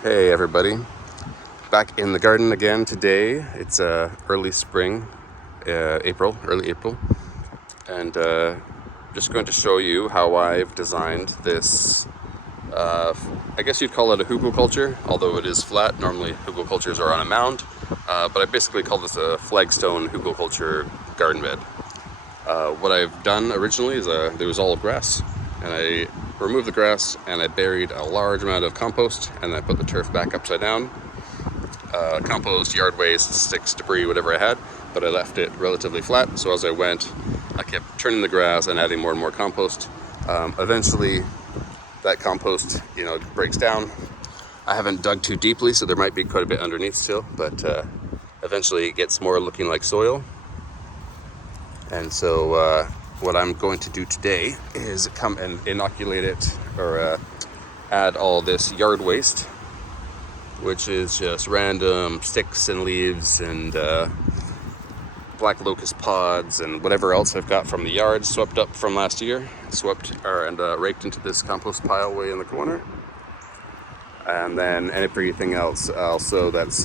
Hey everybody, back in the garden again today. It's early spring, early April, and just going to show you how I've designed this. I guess you'd call it a hugelkultur, although it is flat. Normally hugelkulturs are on a mound, but I basically call this a flagstone hugelkultur garden bed. What I've done originally is there was all grass, and I removed the grass and I buried a large amount of compost, and I put the turf back upside down. Compost, yard waste, sticks, debris, whatever I had, but I left it relatively flat. So as I went, I kept turning the grass and adding more and more compost. Eventually, that compost, breaks down. I haven't dug too deeply, so there might be quite a bit underneath still, but eventually it gets more looking like soil. And so what I'm going to do today is come and inoculate it, or add all this yard waste, which is just random sticks and leaves and black locust pods and whatever else I've got from the yard swept up from last year, raked into this compost pile way in the corner. And then everything else also that's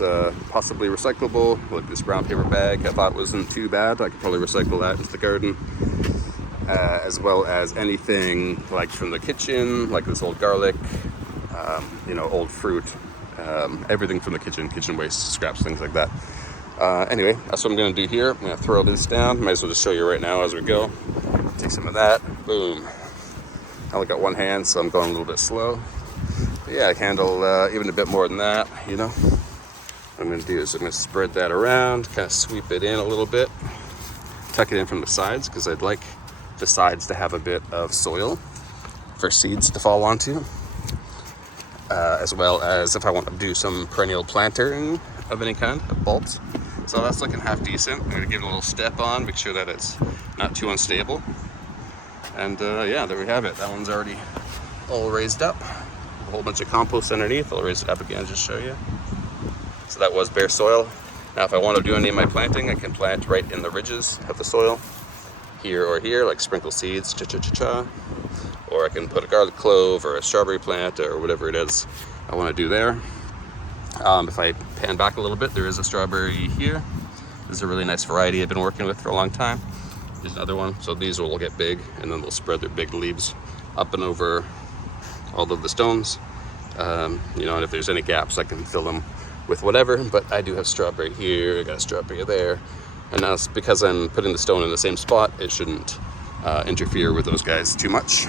possibly recyclable, like this brown paper bag I thought wasn't too bad. I could probably recycle that into the garden, as well as anything like from the kitchen, like this old garlic, old fruit, everything from the kitchen waste, scraps, things like that. Anyway, that's what I'm going to do here. I'm going to throw this down. Might as well just show you right now as we go. Take some of that. Boom. I only got one hand, so I'm going a little bit slow. But yeah, I can handle even a bit more than that, What I'm going to do is I'm going to spread that around, kind of sweep it in a little bit, tuck it in from the sides, because I'd like the sides to have a bit of soil for seeds to fall onto, as well as if I want to do some perennial planting of any kind, of bulbs. So that's looking half decent. I'm going to give it a little step on, make sure that it's not too unstable. And yeah, there we have it. That one's already all raised up. A whole bunch of compost underneath. I'll raise it up again, just show you. So that was bare soil. Now if I want to do any of my planting, I can plant right in the ridges of the soil, here or here, like sprinkle seeds, cha-cha-cha-cha. Or I can put a garlic clove or a strawberry plant or whatever it is I want to do there. If I pan back a little bit, there is a strawberry here. This is a really nice variety I've been working with for a long time. There's another one. So these will get big, and then they'll spread their big leaves up and over all of the stones. And if there's any gaps, I can fill them with whatever. But I do have strawberry here, I got a strawberry there. And now because I'm putting the stone in the same spot, it shouldn't interfere with those guys too much.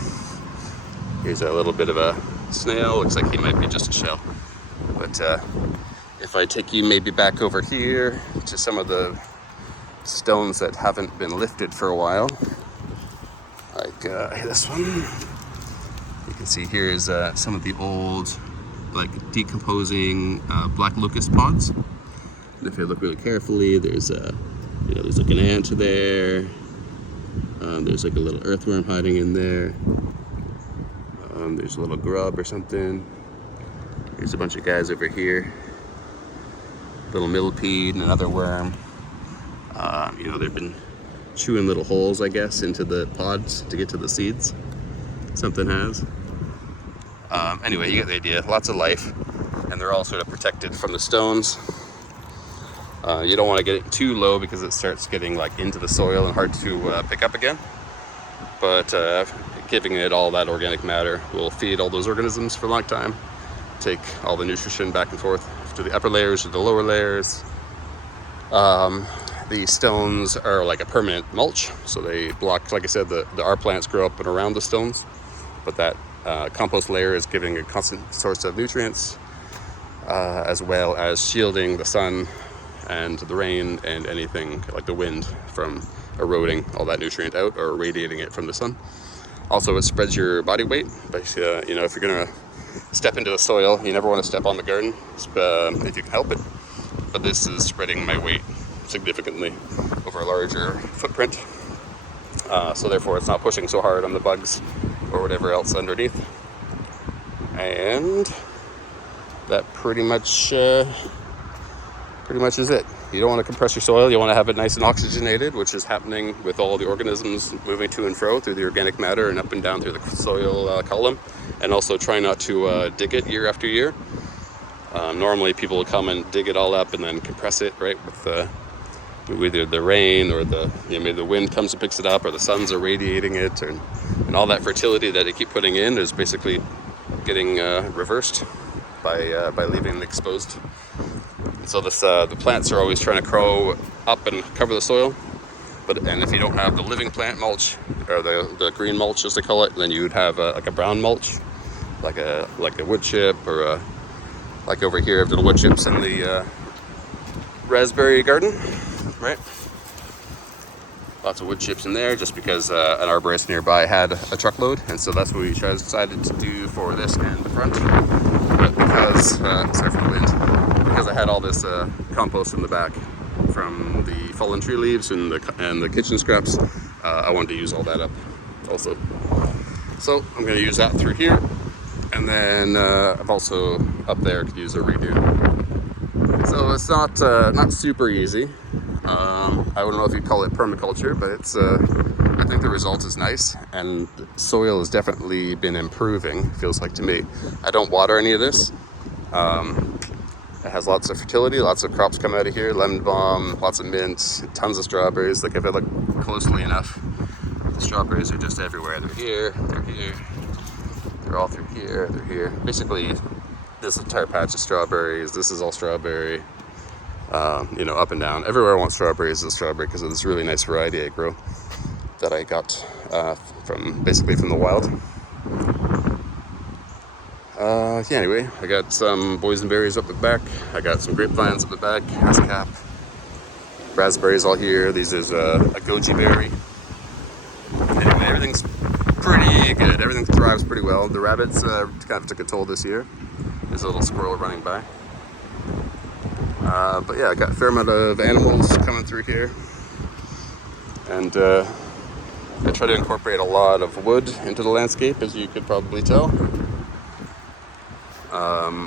Here's a little bit of a snail. Looks like he might be just a shell. But if I take you maybe back over here to some of the stones that haven't been lifted for a while, like this one. You can see here is some of the old, like decomposing black locust pods. And if you look really carefully, there's there's like an ant there. There's like a little earthworm hiding in there. There's a little grub or something. There's a bunch of guys over here. Little millipede and another worm. They've been chewing little holes, I guess, into the pods to get to the seeds. Something has. Anyway, you get the idea. Lots of life, and they're all sort of protected from the stones. You don't want to get it too low because it starts getting like into the soil and hard to pick up again. But giving it all that organic matter will feed all those organisms for a long time. Take all the nutrition back and forth to the upper layers to the lower layers. The stones are like a permanent mulch, so they block, like I said, our plants grow up and around the stones, but that compost layer is giving a constant source of nutrients, as well as shielding the sun and the rain and anything like the wind from eroding all that nutrient out or radiating it from the sun. Also, it spreads your body weight, but if you're gonna step into the soil, you never want to step on the garden if you can help it. But this is spreading my weight significantly over a larger footprint, so therefore it's not pushing so hard on the bugs or whatever else underneath. And that pretty much is it. You don't want to compress your soil. You want to have it nice and oxygenated, which is happening with all the organisms moving to and fro through the organic matter and up and down through the soil column. And also try not to dig it year after year. Normally people will come and dig it all up and then compress it, right, with either the rain or maybe the wind comes and picks it up, or the sun's irradiating it, and all that fertility that they keep putting in is basically getting reversed by leaving it exposed. And so the plants are always trying to grow up and cover the soil. And if you don't have the living plant mulch, or the green mulch as they call it, then you would have like a brown mulch, like a wood chip, or like over here I've done wood chips in the raspberry garden, right? Lots of wood chips in there just because an arborist nearby had a truckload, and so that's what we decided to do for this and the front. But because, sorry for the wind, because I had all this compost in the back from the fallen tree leaves and the kitchen scraps, I wanted to use all that up also. So I'm going to use that through here, and then I've also up there could use a redo. So it's not super easy. I don't know if you'd call it permaculture, but it's I think the result is nice, and the soil has definitely been improving, feels like to me. I don't water any of this. It has lots of fertility, lots of crops come out of here, lemon balm, lots of mint, tons of strawberries. Like if I look closely enough, the strawberries are just everywhere. They're here, they're all through here, they're here. Basically, this entire patch of strawberries, this is all strawberry, up and down. Everywhere I want strawberries is strawberry because of this really nice variety I grow that I got from the wild. Anyway, I got some boysenberries up the back. I got some grapevines up the back, haskap, raspberries all here. These is a goji berry. Anyway, everything's pretty good. Everything thrives pretty well. The rabbits kind of took a toll this year. There's a little squirrel running by. But yeah, I got a fair amount of animals coming through here. And I try to incorporate a lot of wood into the landscape, as you could probably tell.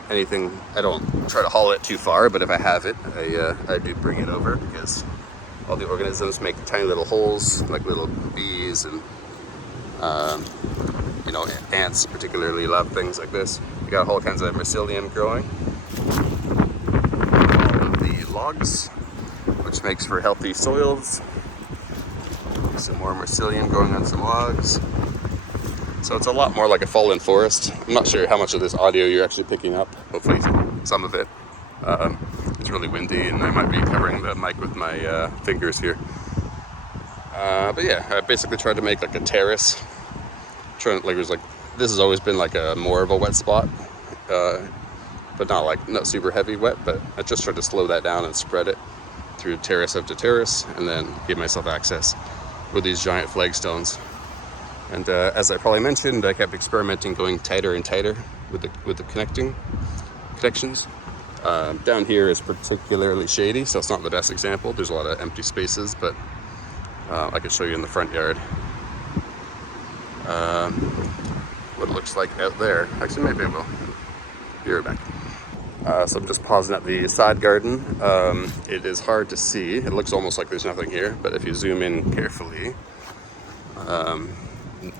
I don't try to haul it too far, but if I have it, I do bring it over, because all the organisms make tiny little holes, like little bees and ants particularly love things like this. You got all kinds of mycelium growing. All of the logs, which makes for healthy soils. Some more mycelium growing on some logs. So it's a lot more like a fallen forest. I'm not sure how much of this audio you're actually picking up. Hopefully some of it. It's really windy and I might be covering the mic with my fingers here. But yeah, I basically tried to make like a terrace. This has always been like more of a wet spot, but not super heavy wet. But I just tried to slow that down and spread it through terrace after terrace, and then give myself access with these giant flagstones. And as I probably mentioned, I kept experimenting, going tighter and tighter with the connections. Down here is particularly shady, so it's not the best example. There's a lot of empty spaces, but I could show you in the front yard what it looks like out there. Actually, maybe I will. Be right back. So I'm just pausing at the side garden. It is hard to see. It looks almost like there's nothing here, but if you zoom in carefully,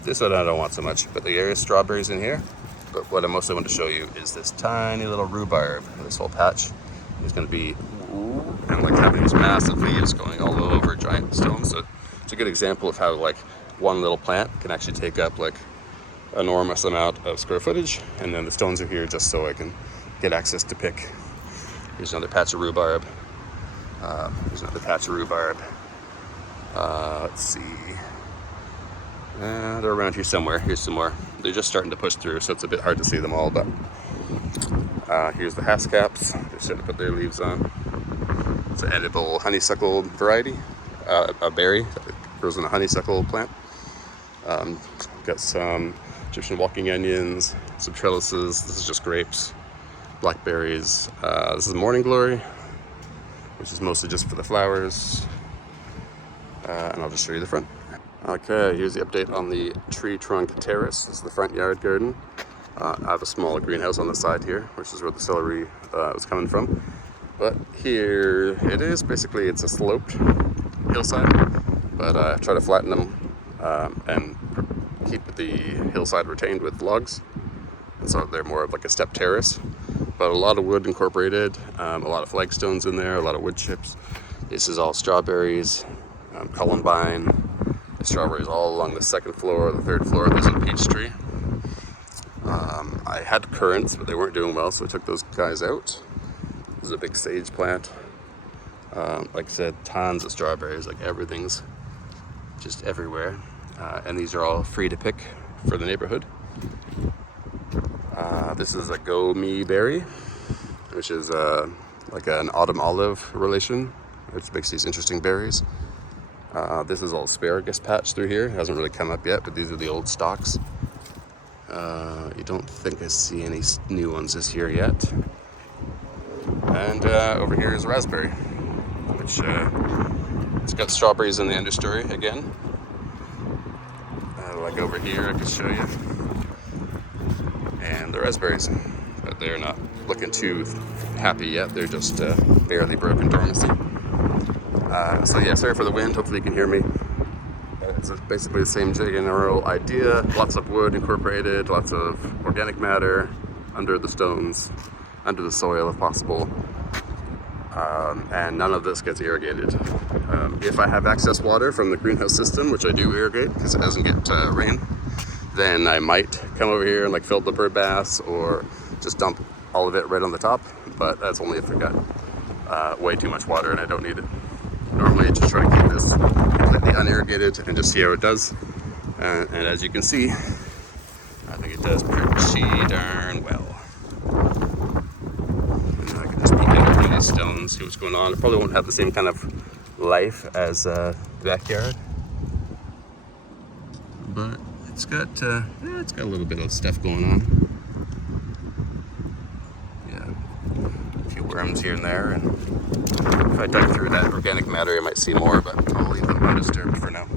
this one I don't want so much, but there is strawberries in here. But what I mostly want to show you is this tiny little rhubarb. This whole patch is going to be having these massive leaves going all over giant stones. So it's a good example of how one little plant can actually take up enormous amount of square footage. And then the stones are here just so I can get access to pick. Here's another patch of rhubarb. Let's see. They're around here somewhere. Here's some more. They're just starting to push through, so it's a bit hard to see them all, but here's the hascaps. They're starting to put their leaves on. It's an edible honeysuckle variety, a berry that grows in a honeysuckle plant. Got some Egyptian walking onions, some trellises. This is just grapes, blackberries. This is morning glory, which is mostly just for the flowers. And I'll just show you the front. Okay, here's the update on the tree trunk terrace. This is the front yard garden. I have a small greenhouse on the side here, which is where the celery was coming from. But here it is. Basically, it's a sloped hillside, but I try to flatten them and keep the hillside retained with logs. And so they're more of like a step terrace. but a lot of wood incorporated, a lot of flagstones in there, a lot of wood chips. This is all strawberries, columbine. The strawberries all along the second floor, the third floor. There's a peach tree. I had currants, but they weren't doing well, so I took those guys out. There's a big sage plant. Like I said, tons of strawberries, like everything's just everywhere. And these are all free to pick for the neighborhood. This is a go-me berry, which is like an autumn olive relation, which makes these interesting berries. This is all asparagus patch through here. It hasn't really come up yet, but these are the old stalks. You don't think I see any new ones this year yet. And over here is raspberry, which it's got strawberries in the understory again. Like over here, I can show you. And the raspberries, but they're not looking too happy yet. They're just barely broken dormancy. So yeah, sorry for the wind. Hopefully you can hear me. It's basically the same general idea. Lots of wood incorporated, lots of organic matter under the stones, under the soil if possible. And none of this gets irrigated. If I have excess water from the greenhouse system, which I do irrigate because it doesn't get rain, then I might come over here and like fill the bird baths or just dump all of it right on the top. But that's only if I got way too much water and I don't need it. Normally I just try to keep this completely unirrigated and just see how it does. And as you can see, I think it does pretty darn well. And I can just peek in between these stones, see what's going on. It probably won't have the same kind of life as the backyard, but it's got a little bit of stuff going on. Yeah, a few worms here and there, and if I dug through that organic matter, I might see more, but I'll leave them undisturbed for now.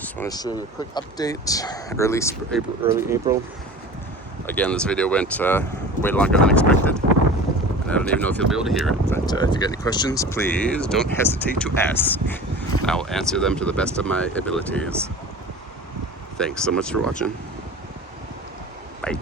Just want to show you a quick update. Early April. Again, this video went way longer than expected. I don't even know if you'll be able to hear it, but if you got any questions, please don't hesitate to ask. I'll answer them to the best of my abilities. Thanks so much for watching. Bye.